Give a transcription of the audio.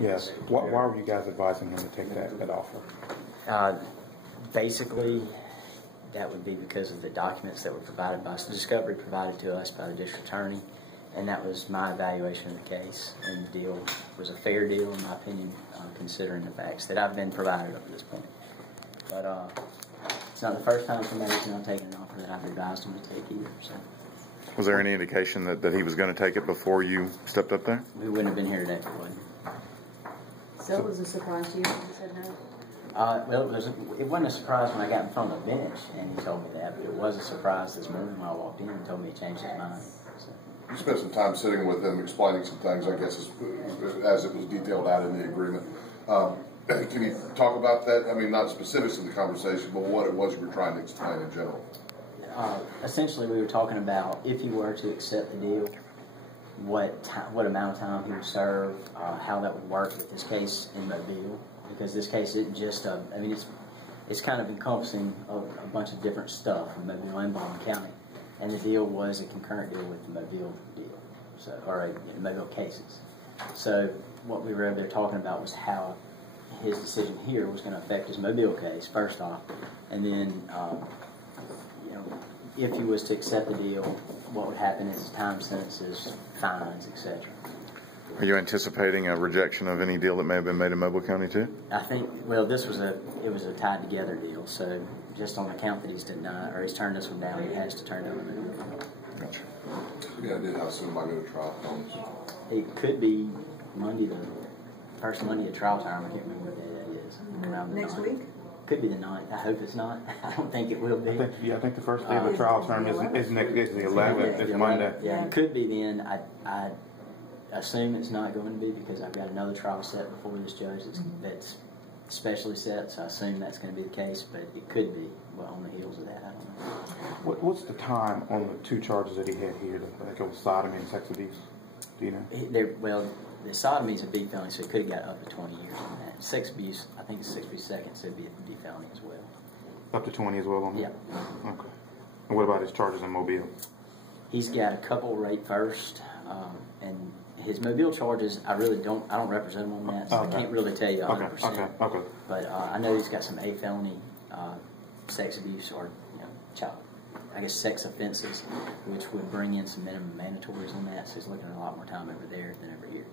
Yes. Why were you guys advising him to take that offer? Basically, that would be because of the documents that were provided by us, the discovery provided to us by the district attorney, and that was my evaluation of the case. And the deal was a fair deal, in my opinion, considering the facts that I've been provided up to this point. But it's not the first time somebody's not taken an offer that I've advised him to take either. So. Was there any indication that he was going to take it before you stepped up there? We wouldn't have been here today if it wasn't. So it was a surprise to you when he said no? Well, it wasn't a surprise when I got in front of the bench and he told me that, but it was a surprise this morning when I walked in and told me he changed his mind. So. You spent some time sitting with him, explaining some things, I guess, as it was detailed out in the agreement. Can you talk about that? I mean, not specifics of the conversation, but what it was you were trying to explain in general. Essentially, we were talking about if he were to accept the deal, what amount of time he would serve, how that would work with this case in Mobile, because this case isn't just I mean, it's kind of encompassing a bunch of different stuff in Mobile and Baldwin County, and the deal was a concurrent deal with the Mobile deal, so Mobile cases. So what we were over there talking about was how his decision here was going to affect his Mobile case first off, and then if he was to accept the deal, what would happen is time sentences, fines, etc. Are you anticipating a rejection of any deal that may have been made in Mobile County too? I think, well, it was a tied together deal, so just on account that he's denied, or he's turned this one down, he has to turn down the Mobile. Gotcha. Yeah, I did. How soon am I going to trial? It could be first Monday of trial time. I can't remember what day that is. Around the Next 9th. week? Could be the 9th. I hope it's not. I don't think it will be. I think the first day of the trial term is the 11th. It's Monday. Yeah, it could be then. I assume it's not going to be because I've got another trial set before this judge that's specially set, so I assume that's going to be the case, but it could be on the heels of that. I don't know. What's the time on the two charges that he had here? I think it was sodomy and sex abuse. Do you know? Well, the sodomy is a B felony, so it could have got up to 20 years on that. Sex abuse, I think it's 6 seconds, so it'd be a B felony as well. Up to 20 as well on that? Yeah. Okay. And what about his charges in Mobile? He's got a couple right first, and his Mobile charges, I don't represent him on that, so I can't really tell you 100%. Okay. But I know he's got some A felony sex abuse or sex offenses, which would bring in some minimum mandatories on that, so he's looking at a lot more time over there than over here.